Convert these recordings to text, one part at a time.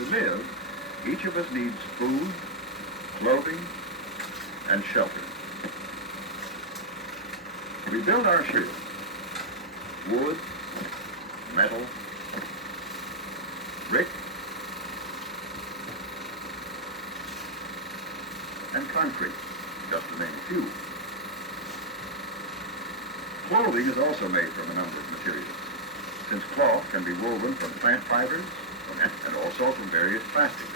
To live, each of us needs food, clothing, and shelter. We build our shields: wood, metal, brick, and concrete, just to name a few. Clothing is also made from a number of materials, since cloth can be woven from plant fibers and also from various plastics.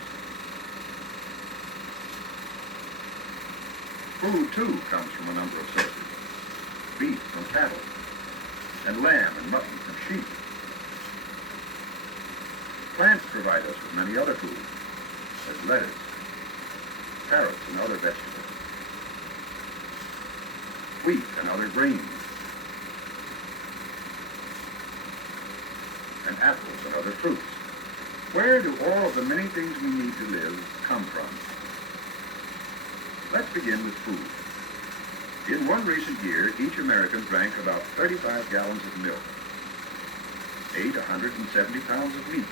Food, too, comes from a number of sources: beef from cattle, and lamb and mutton from sheep. Plants provide us with many other foods, as lettuce, carrots and other vegetables, wheat and other grains, and apples and other fruits. Where do all of the many things we need to live come from? Let's begin with food. In one recent year, each American drank about 35 gallons of milk, ate 170 pounds of meat,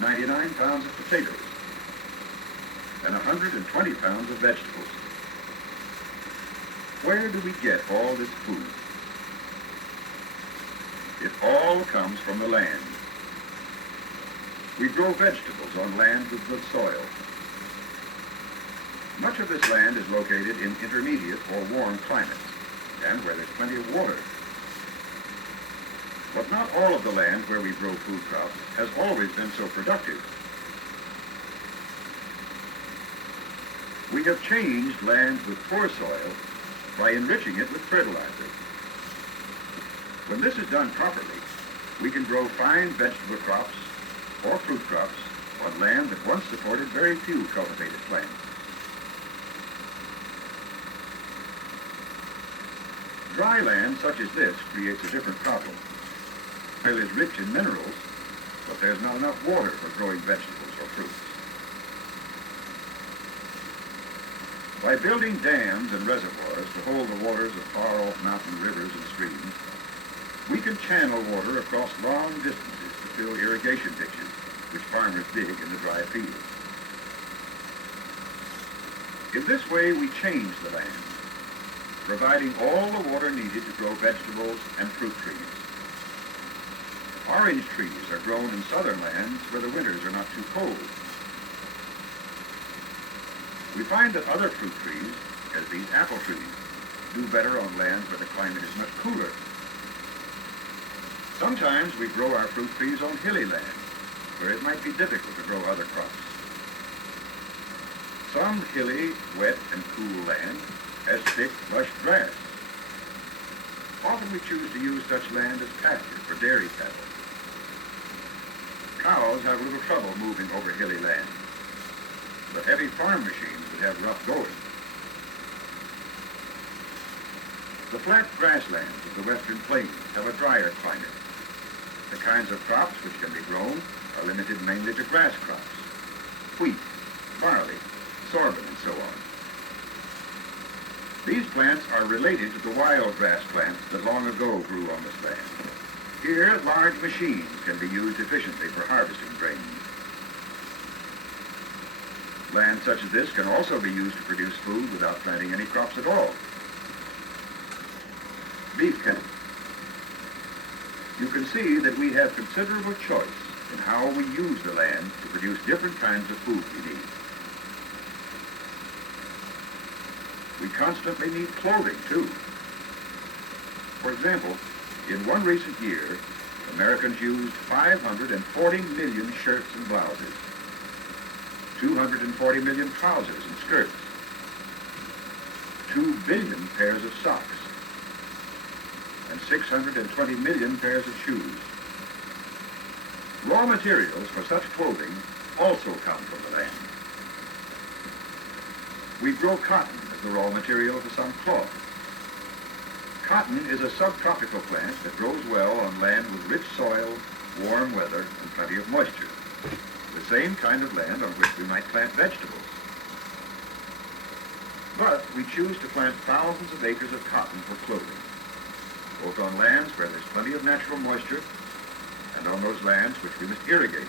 99 pounds of potatoes, and 120 pounds of vegetables. Where do we get all this food? It all comes from the land. We grow vegetables on land with good soil. Much of this land is located in intermediate or warm climates, and where there's plenty of water. But not all of the land where we grow food crops has always been so productive. We have changed land with poor soil by enriching it with fertilizer. When this is done properly, we can grow fine vegetable crops or fruit crops on land that once supported very few cultivated plants. Dry land such as this creates a different problem. Soil is rich in minerals, but there's not enough water for growing vegetables or fruits. By building dams and reservoirs to hold the waters of far-off mountain rivers and streams, we can channel water across long distances to fill irrigation ditches, which farmers dig in the dry fields. In this way, we change the land, providing all the water needed to grow vegetables and fruit trees. Orange trees are grown in southern lands where the winters are not too cold. We find that other fruit trees, as these apple trees, do better on lands where the climate is much cooler. Sometimes we grow our fruit trees on hilly land, where it might be difficult to grow other crops. Some hilly, wet, and cool land has thick, lush grass. Often we choose to use such land as pasture for dairy cattle. Cows have little trouble moving over hilly land, but heavy farm machines would have rough going. The flat grasslands of the western plains have a drier climate. The kinds of crops which can be grown are limited mainly to grass crops: wheat, barley, sorghum, and so on. These plants are related to the wild grass plants that long ago grew on this land. Here, large machines can be used efficiently for harvesting grains. Land such as this can also be used to produce food without planting any crops at all. Beef cattle. You can see that we have considerable choice in how we use the land to produce different kinds of food we need. We constantly need clothing, too. For example, in one recent year, Americans used 540 million shirts and blouses, 240 million trousers and skirts, 2 billion pairs of socks, and 620 million pairs of shoes. Raw materials for such clothing also come from the land. We grow cotton as the raw material for some cloth. Cotton is a subtropical plant that grows well on land with rich soil, warm weather, and plenty of moisture. The same kind of land on which we might plant vegetables. But we choose to plant thousands of acres of cotton for clothing, both on lands where there's plenty of natural moisture and on those lands which we must irrigate.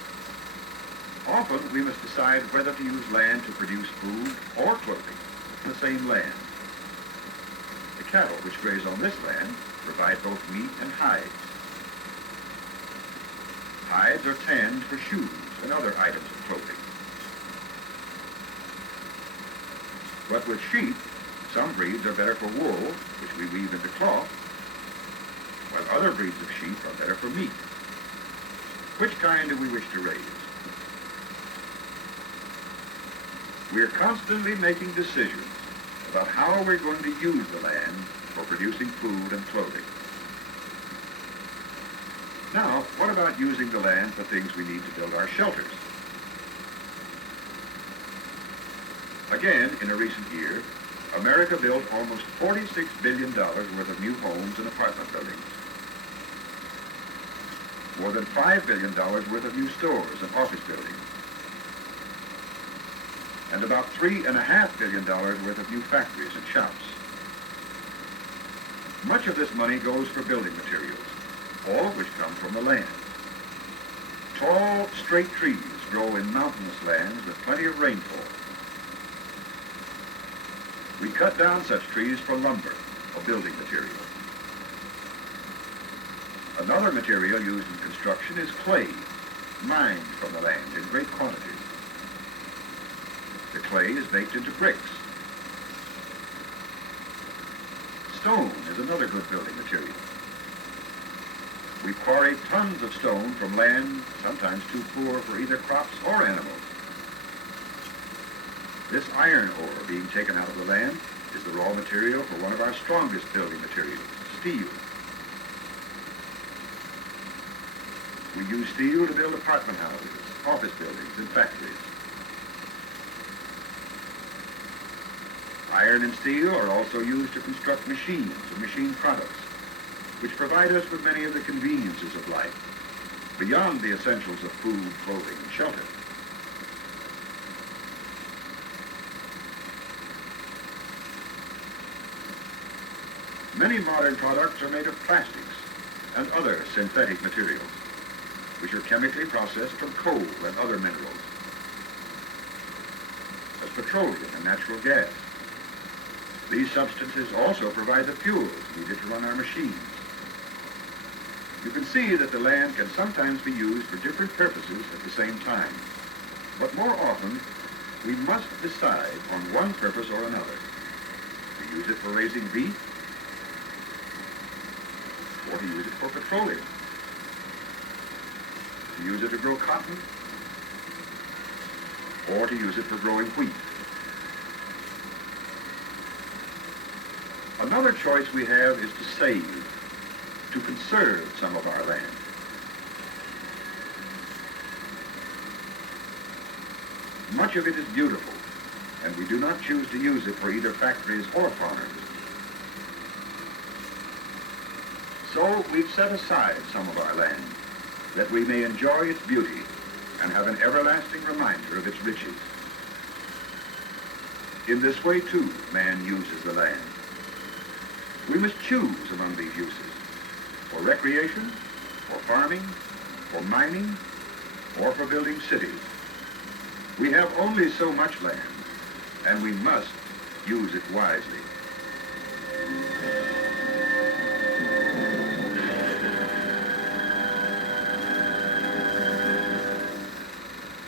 Often we must decide whether to use land to produce food or clothing on the same land. The cattle which graze on this land provide both meat and hides. Hides are tanned for shoes and other items of clothing. But with sheep, some breeds are better for wool, which we weave into cloth, while other breeds of sheep are better for meat. Which kind do we wish to raise? We are constantly making decisions about how we're going to use the land for producing food and clothing. Now, what about using the land for things we need to build our shelters? Again, in a recent year, America built almost $46 billion worth of new homes and apartment buildings. More than $5 billion worth of new stores and office buildings. And about $3.5 billion worth of new factories and shops. Much of this money goes for building materials, all of which come from the land. Tall, straight trees grow in mountainous lands with plenty of rainfall. We cut down such trees for lumber, a building material. Another material used in construction is clay, mined from the land in great quantities. The clay is baked into bricks. Stone is another good building material. We quarry tons of stone from land sometimes too poor for either crops or animals. This iron ore being taken out of the land is the raw material for one of our strongest building materials, steel. We use steel to build apartment houses, office buildings, and factories. Iron and steel are also used to construct machines and machine products, which provide us with many of the conveniences of life, beyond the essentials of food, clothing, and shelter. Many modern products are made of plastics and other synthetic materials, which are chemically processed from coal and other minerals, as petroleum and natural gas. These substances also provide the fuels needed to run our machines. You can see that the land can sometimes be used for different purposes at the same time, but more often we must decide on one purpose or another. To use it for raising beef, or to use it for petroleum, to use it to grow cotton, or to use it for growing wheat. Another choice we have is to save, to conserve some of our land. Much of it is beautiful, and we do not choose to use it for either factories or farms. So we've set aside some of our land, that we may enjoy its beauty and have an everlasting reminder of its riches. In this way, too, man uses the land. We must choose among these uses, for recreation, for farming, for mining, or for building cities. We have only so much land, and we must use it wisely.